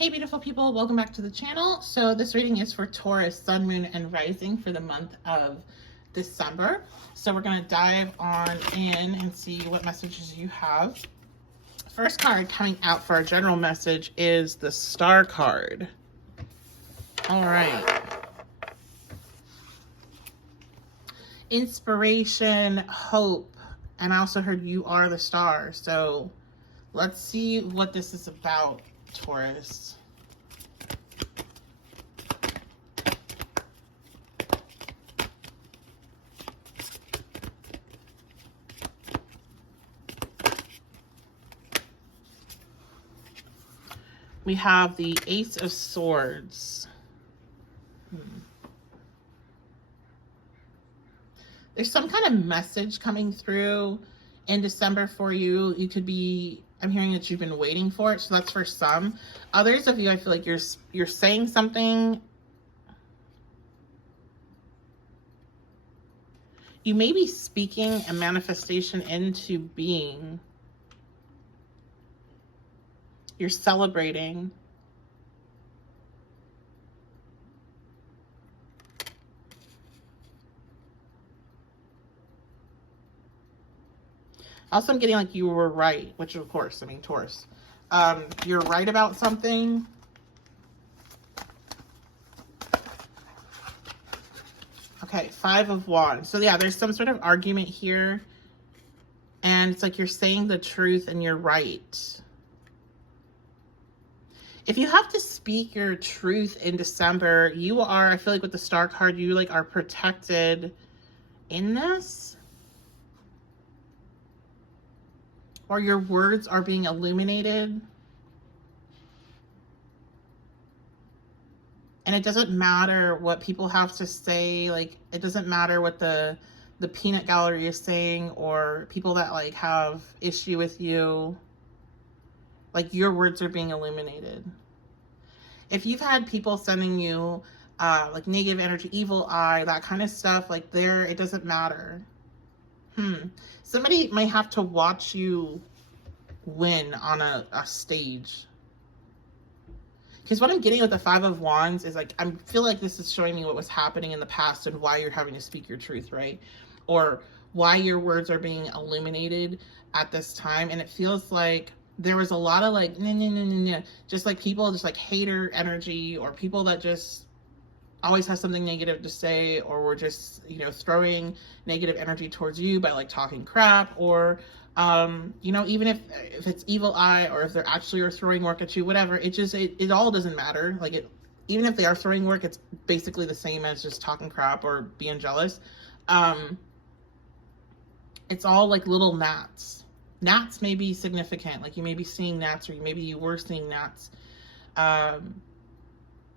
Hey beautiful people, welcome back to the channel. So this reading is for Taurus, Sun, Moon, and Rising for the month of December. So we're going to dive on in and see what messages you have. First card coming out for our general message is the Star card. All right. Inspiration, hope, and I also heard you are the star. So let's see what this is about, Taurus. We have the Ace of Swords. There's some kind of message coming through in December for you. You could be, I'm hearing that you've been waiting for it. So that's for some. Others of you, I feel like you're saying something. You may be speaking a manifestation into being. You're celebrating. Also, I'm getting like you were right, which of course, I mean, Taurus. You're right about something. Okay, Five of Wands. So yeah, there's some sort of argument here. And it's like you're saying the truth and you're right. If you have to speak your truth in December, you are, I feel like with the Star card, you like are protected in this. Or your words are being illuminated. And it doesn't matter what people have to say. Like, it doesn't matter what the peanut gallery is saying or people that like have issue with you. Like, your words are being illuminated. If you've had people sending you like negative energy, evil eye, that kind of stuff, like it doesn't matter. Somebody might have to watch you win on a stage. Because what I'm getting with the Five of Wands is like, I feel like this is showing me what was happening in the past and why you're having to speak your truth, right? Or why your words are being illuminated at this time. And it feels like there was a lot of like, just like people, just like hater energy, or people that just always have something negative to say, or were just, you know, throwing negative energy towards you by like talking crap, or you know, even if it's evil eye, or if they're actually are throwing work at you, whatever, it all doesn't matter. Like, even if they are throwing work, it's basically the same as just talking crap or being jealous. It's all like little gnats. Gnats may be significant, like you may be seeing gnats, or maybe you were seeing gnats.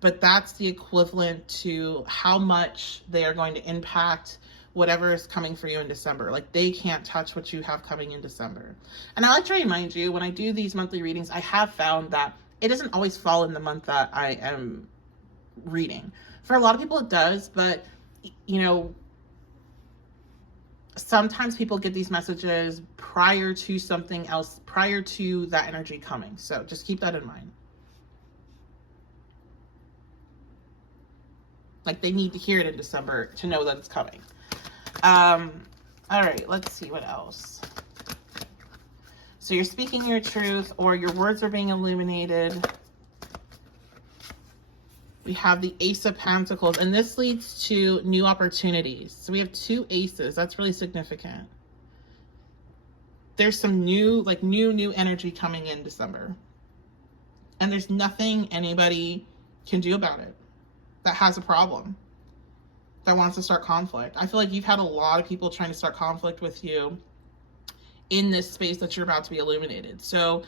But that's the equivalent to how much they are going to impact whatever is coming for you in December. Like, they can't touch what you have coming in December. And I like to remind you, when I do these monthly readings, I have found that it doesn't always fall in the month that I am reading. For a lot of people it does, but you know, sometimes people get these messages prior to something else, prior to that energy coming. So just keep that in mind. Like, they need to hear it in December to know that it's coming. All right, let's see what else. So you're speaking your truth, or your words are being illuminated. We have the Ace of Pentacles, and this leads to new opportunities. So we have two aces. That's really significant. There's some new, like new energy coming in December. And there's nothing anybody can do about it that has a problem, that wants to start conflict. I feel like you've had a lot of people trying to start conflict with you in this space that you're about to be illuminated. So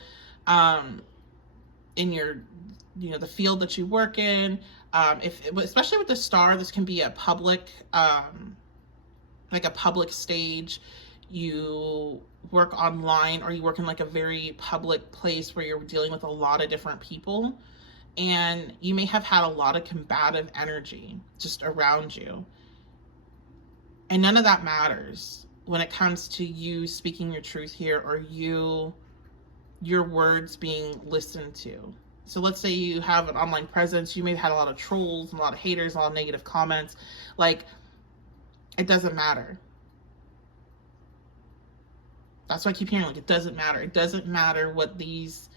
in your, you know, the field that you work in, especially with the Star, this can be a public, like a public stage. You work online, or you work in like a very public place where you're dealing with a lot of different people. And you may have had a lot of combative energy just around you. And none of that matters when it comes to you speaking your truth here, or your words being listened to. So let's say you have an online presence, you may have had a lot of trolls, and a lot of haters, a lot of negative comments. Like, it doesn't matter. That's why I keep hearing, like, it doesn't matter. It doesn't matter what this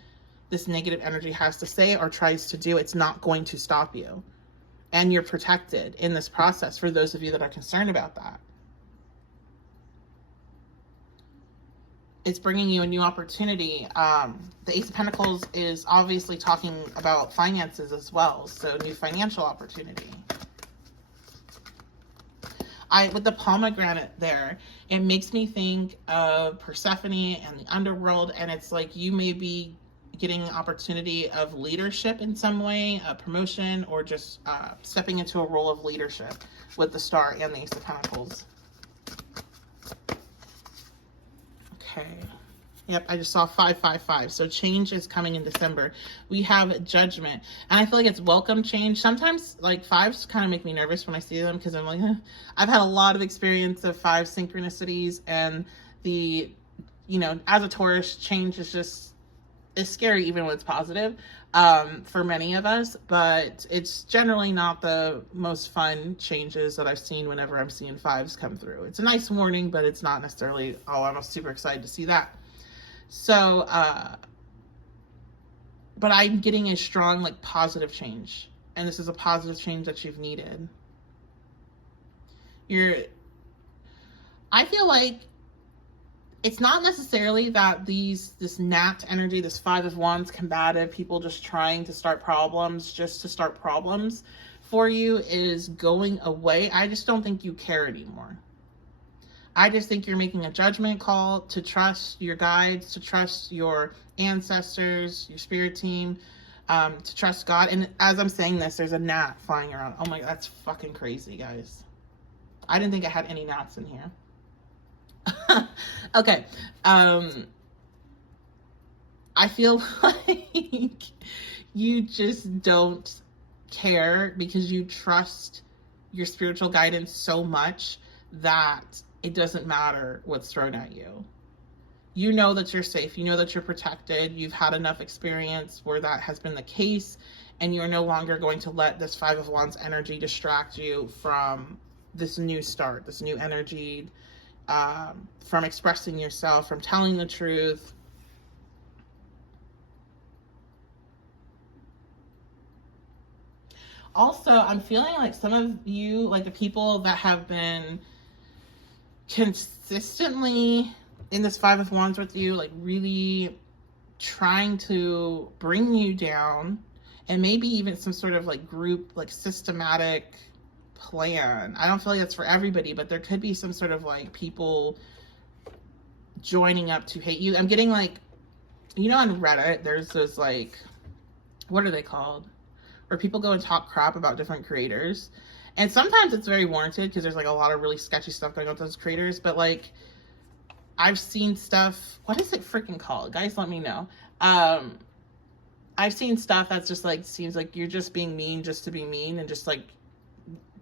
negative energy has to say or tries to do. It's not going to stop you. And you're protected in this process, for those of you that are concerned about that. It's bringing you a new opportunity. The Ace of Pentacles is obviously talking about finances as well. So new financial opportunity. With the pomegranate there, it makes me think of Persephone and the underworld. And it's like you may be getting an opportunity of leadership in some way, a promotion, or just stepping into a role of leadership with the Star and the Ace of Pentacles. Okay. Yep, I just saw 555. So change is coming in December. We have Judgment. And I feel like it's welcome change. Sometimes, like, fives kind of make me nervous when I see them, because I'm like, I've had a lot of experience of 5 synchronicities. And as a Taurus, change is scary even when it's positive for many of us. But it's generally not the most fun changes that I've seen whenever I'm seeing 5s come through. It's a nice warning, but it's not necessarily, I'm super excited to see that. So, but I'm getting a strong, like, positive change. And this is a positive change that you've needed. I feel like it's not necessarily that this Nat energy, this 5 of Wands, combative, people just trying to start problems just to start problems for you, is going away. I just don't think you care anymore. I just think you're making a judgment call to trust your guides, to trust your ancestors, your spirit team, to trust God. And as I'm saying this, there's a gnat flying around. Oh my, that's fucking crazy, guys. I didn't think I had any gnats in here. Okay. I feel like you just don't care because you trust your spiritual guidance so much that it doesn't matter what's thrown at you. You know that you're safe. You know that you're protected. You've had enough experience where that has been the case, and you're no longer going to let this 5 of Wands energy distract you from this new start, this new energy, from expressing yourself, from telling the truth. Also, I'm feeling like some of you, like the people that have been consistently in this 5 of Wands with you, like really trying to bring you down, and maybe even some sort of like group, like systematic plan. I don't feel like that's for everybody, but there could be some sort of like people joining up to hate you. I'm getting like, on Reddit, there's those like, what are they called? Where people go and talk crap about different creators. And sometimes it's very warranted because there's like a lot of really sketchy stuff going on with those creators. But like, I've seen stuff, what is it freaking called? Guys, let me know. I've seen stuff that's just like, seems like you're just being mean just to be mean, and just like,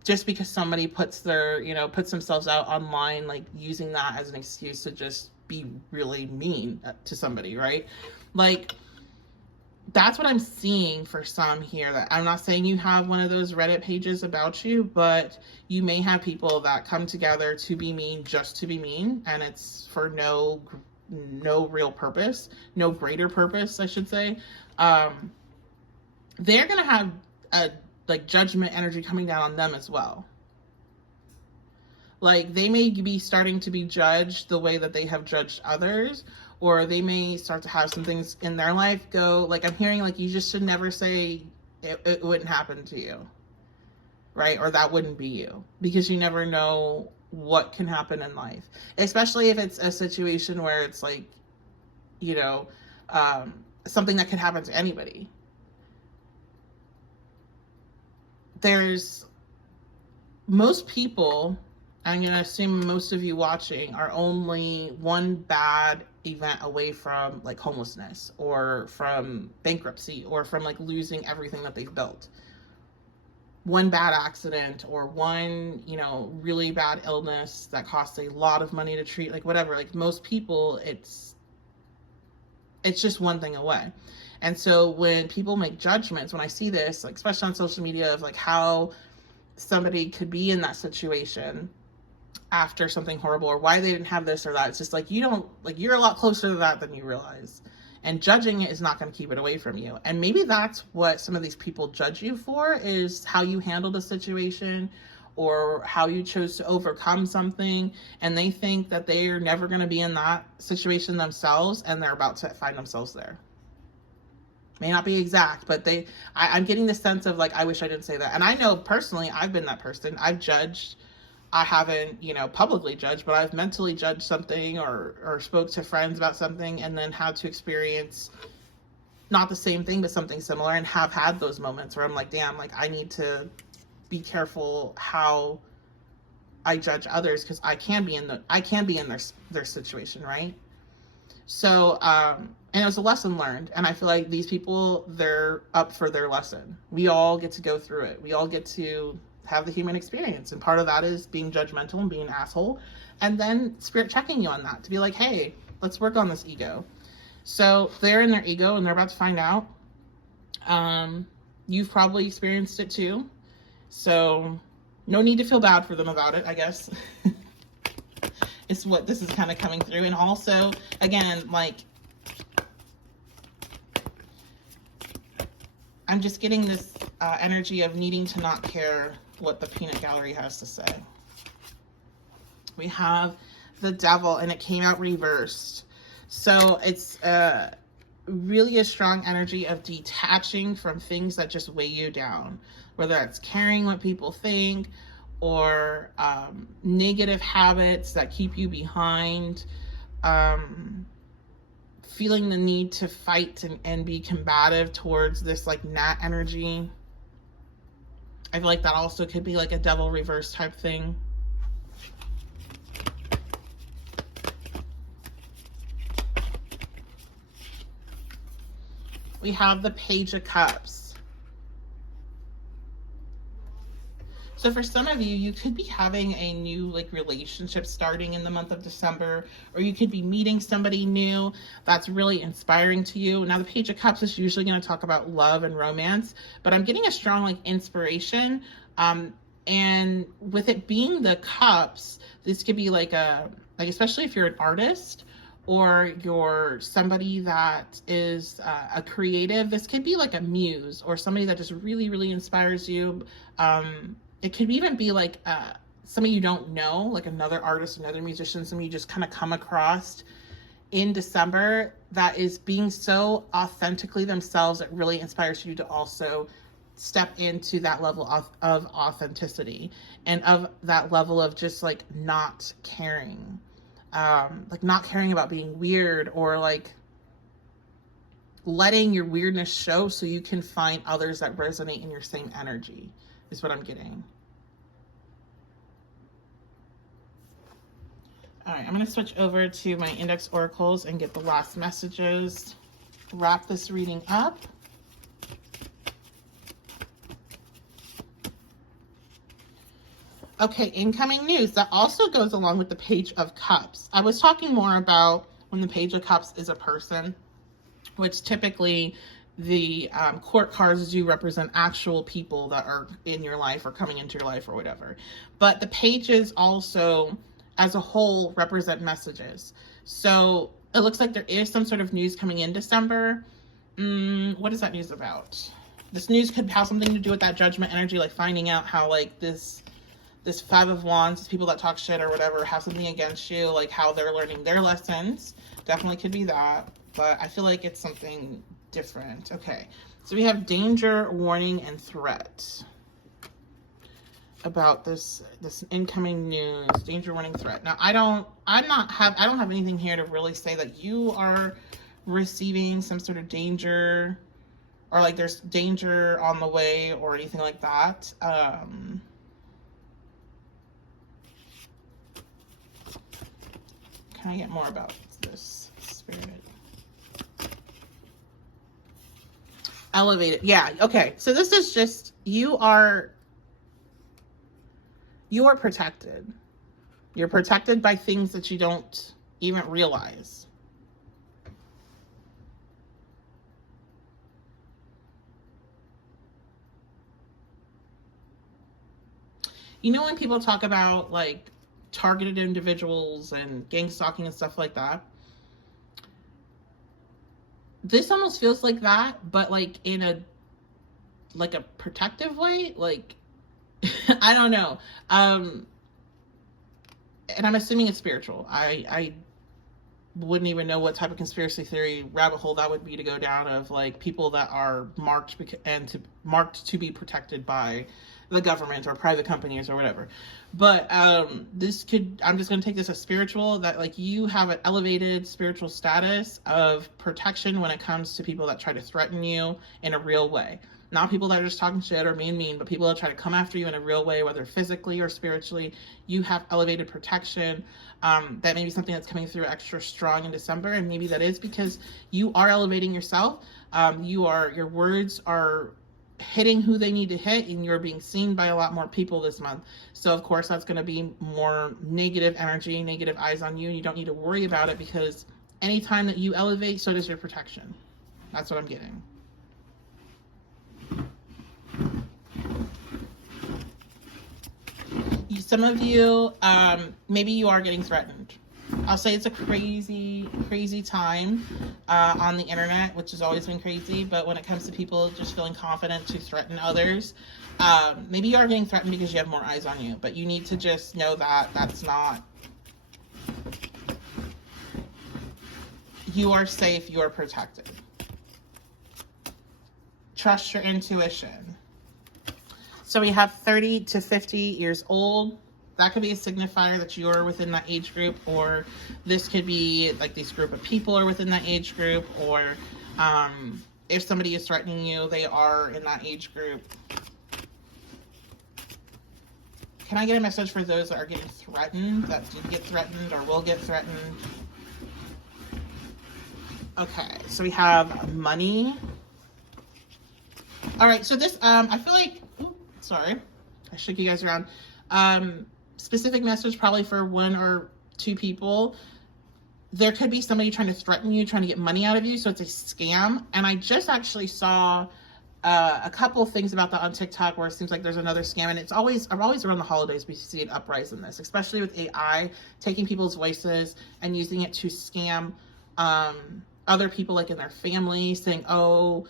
just because somebody puts themselves out online, like using that as an excuse to just be really mean to somebody, right? Like, that's what I'm seeing for some here. That I'm not saying you have one of those Reddit pages about you, but you may have people that come together to be mean just to be mean, and it's for no real purpose, no greater purpose, I should say. They're gonna have a like judgment energy coming down on them as well. Like, they may be starting to be judged the way that they have judged others, or they may start to have some things in their life go, like, I'm hearing like you just should never say it wouldn't happen to you, right? Or that wouldn't be you, because you never know what can happen in life, especially if it's a situation where it's like, something that could happen to anybody. There's most people, I'm going to assume most of you watching, are only one bad event away from like homelessness, or from bankruptcy, or from like losing everything that they've built. One bad accident, or one, really bad illness that costs a lot of money to treat, like whatever. Like, most people, it's just one thing away. And so when people make judgments, when I see this, like especially on social media, of like how somebody could be in that situation after something horrible, or why they didn't have this or that, it's just like, you don't, like, you're a lot closer to that than you realize. And judging it is not going to keep it away from you. And maybe that's what some of these people judge you for, is how you handled a situation or how you chose to overcome something. And they think that they are never going to be in that situation themselves, and they're about to find themselves there. May not be exact, but I'm getting the sense of like, I wish I didn't say that. And I know personally, I've been that person. I've judged. I haven't, publicly judged, but I've mentally judged something, or spoke to friends about something, and then had to experience not the same thing, but something similar, and have had those moments where I'm like, damn, like, I need to be careful how I judge others, because I can be in their situation, right? So, and it was a lesson learned, and I feel like these people, they're up for their lesson. We all get to go through it. We all get to have the human experience, and part of that is being judgmental and being an asshole, and then spirit checking you on that to be like, hey, let's work on this ego. So they're in their ego, and they're about to find out. You've probably experienced it too, so no need to feel bad for them about it, I guess. It's what this is kind of coming through. And also, again, like, I'm just getting this energy of needing to not care what the peanut gallery has to say. We have the devil, and it came out reversed. So it's really a strong energy of detaching from things that just weigh you down, whether it's caring what people think, or negative habits that keep you behind, feeling the need to fight and be combative towards this like gnat energy. I feel like that also could be like a devil reverse type thing. We have the Page of Cups. So for some of you, you could be having a new like relationship starting in the month of December, or you could be meeting somebody new that's really inspiring to you. Now the Page of Cups is usually going to talk about love and romance, but I'm getting a strong like inspiration. And with it being the cups, this could be like especially if you're an artist, or you're somebody that is a creative, this could be like a muse, or somebody that just really, really inspires you. It could even be like somebody you don't know, like another artist, another musician, somebody you just kind of come across in December that is being so authentically themselves that really inspires you to also step into that level of authenticity, and of that level of just like not caring. Like not caring about being weird, or like letting your weirdness show so you can find others that resonate in your same energy, is what I'm getting. All right, I'm going to switch over to my index oracles and get the last messages. Wrap this reading up. Okay, incoming news. That also goes along with the Page of Cups. I was talking more about when the Page of Cups is a person, which typically the court cards do represent actual people that are in your life or coming into your life or whatever. But the pages also, as a whole, represent messages. So it looks like there is some sort of news coming in December. What is that news about? This news could have something to do with that judgment energy, like finding out how like this Five of Wands, people that talk shit or whatever, have something against you, like how they're learning their lessons. Definitely could be that, but I feel like it's something different. Okay, so we have danger, warning, and threat about this incoming news. Danger, warning, threat. Now I don't have anything here to really say that you are receiving some sort of danger, or like there's danger on the way or anything like that. Can I get more about this, Spirit? Elevated. Yeah, okay. So this is just, you are protected. You're protected by things that you don't even realize. You know, when people talk about like targeted individuals and gang stalking and stuff like that, this almost feels like that, but like in a protective way. Like, I don't know. And I'm assuming it's spiritual. I wouldn't even know what type of conspiracy theory rabbit hole that would be to go down, of like people that are marked marked to be protected by the government or private companies or whatever. But this could, I'm just going to take this as spiritual, that like you have an elevated spiritual status of protection when it comes to people that try to threaten you in a real way. Not people that are just talking shit or mean, but people that try to come after you in a real way, whether physically or spiritually. You have elevated protection. That may be something that's coming through extra strong in December, and maybe that is because you are elevating yourself. Your words are hitting who they need to hit, and you're being seen by a lot more people this month. So of course that's going to be more negative energy, negative eyes on you, and you don't need to worry about it, because anytime that you elevate, so does your protection. That's what I'm getting. Some of you, maybe you are getting threatened. I'll say it's a crazy, crazy time on the internet, which has always been crazy. But when it comes to people just feeling confident to threaten others, maybe you are getting threatened because you have more eyes on you. But you need to just know that that's not. You are safe. You are protected. Trust your intuition. So we have 30 to 50 years old. That could be a signifier that you're within that age group, or this could be like this group of people are within that age group, or if somebody is threatening you, they are in that age group. Can I get a message for those that are getting threatened, that did get threatened or will get threatened? Okay, so we have money. All right, so this, I feel like, sorry, I shook you guys around. Specific message probably for one or two people. There could be somebody trying to threaten you, trying to get money out of you, so it's a scam. And I just actually saw a couple of things about that on TikTok where it seems like there's another scam, and it's always around the holidays we see it uprise in this, especially with AI taking people's voices and using it to scam other people, like in their family, saying, oh,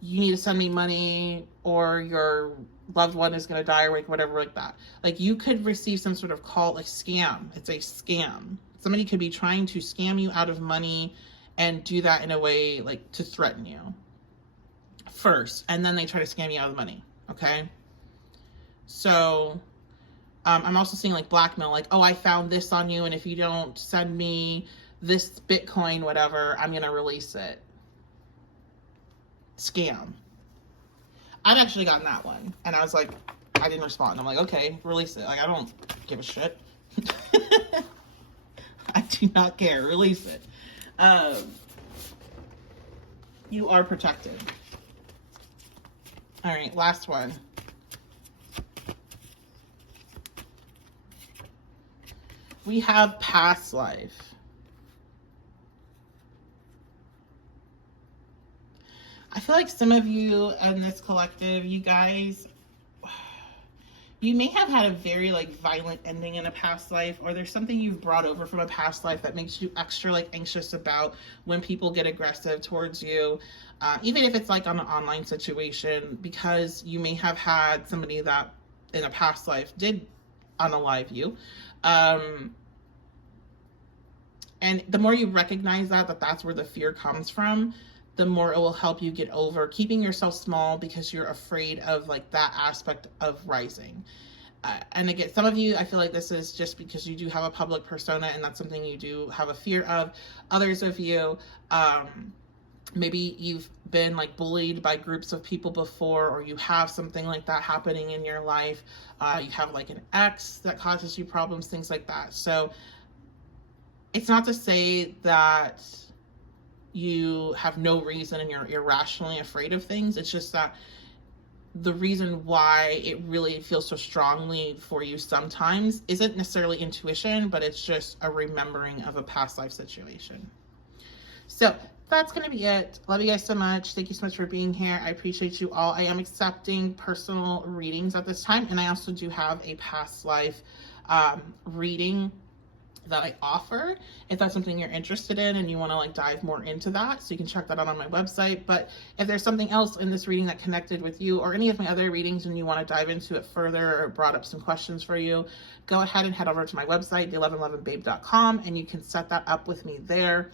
you need to send me money, or your loved one is going to die, or whatever like that. Like, you could receive some sort of call, like scam. It's a scam. Somebody could be trying to scam you out of money and do that in a way like to threaten you first, and then they try to scam you out of money. Okay. So I'm also seeing like blackmail, like, oh, I found this on you, and if you don't send me this Bitcoin, whatever, I'm going to release it. Scam. I've actually gotten that one, and I was like, I didn't respond. I'm like, okay, release it. Like, I don't give a shit. I do not care. Release it. You are protected. All right, last one. We have past life. I feel like some of you in this collective, you guys, you may have had a very like violent ending in a past life, or there's something you've brought over from a past life that makes you extra like anxious about when people get aggressive towards you, even if it's like on an online situation, because you may have had somebody that in a past life did unalive you. And the more you recognize that's where the fear comes from, the more it will help you get over keeping yourself small, because you're afraid of like that aspect of rising. And again, some of you, I feel like this is just because you do have a public persona, and that's something you do have a fear of. Others of you, maybe you've been like bullied by groups of people before, or you have something like that happening in your life. You have like an ex that causes you problems, things like that. So it's not to say that you have no reason and you're irrationally afraid of things. It's just that the reason why it really feels so strongly for you sometimes isn't necessarily intuition, but it's just a remembering of a past life situation. So that's going to be it. Love you guys so much. Thank you so much for being here. I appreciate you all. I am accepting personal readings at this time, and I also do have a past life reading that I offer if that's something you're interested in and you want to like dive more into that. So you can check that out on my website. But if there's something else in this reading that connected with you or any of my other readings and you want to dive into it further or brought up some questions for you, go ahead and head over to my website, the1111babe.com, and you can set that up with me there.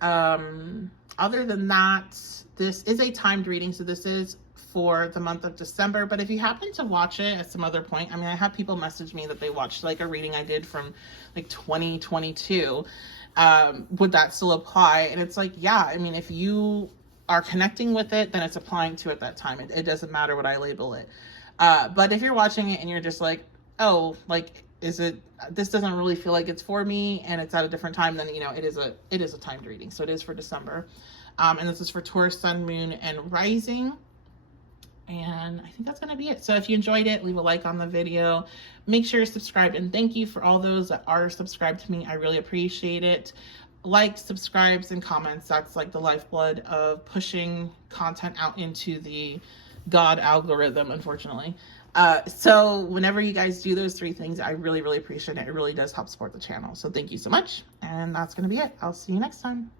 Other than that, this is a timed reading, so this is for the month of December. But if you happen to watch it at some other point, I mean, I have people message me that they watched like a reading I did from like 2022. Would that still apply? And it's like, yeah, I mean, if you are connecting with it, then it's applying to it that time. It doesn't matter what I label it. But if you're watching it and you're just like, oh, like, this doesn't really feel like it's for me and it's at a different time, then, you know, it is a timed reading. So it is for December. And this is for Taurus, Sun, Moon, and Rising. And I think that's going to be it. So if you enjoyed it, leave a like on the video. Make sure you're subscribed. And thank you for all those that are subscribed to me. I really appreciate it. Likes, subscribes, and comments. That's like the lifeblood of pushing content out into the God algorithm, unfortunately. So whenever you guys do those three things, I really, really appreciate it. It really does help support the channel. So thank you so much. And that's going to be it. I'll see you next time.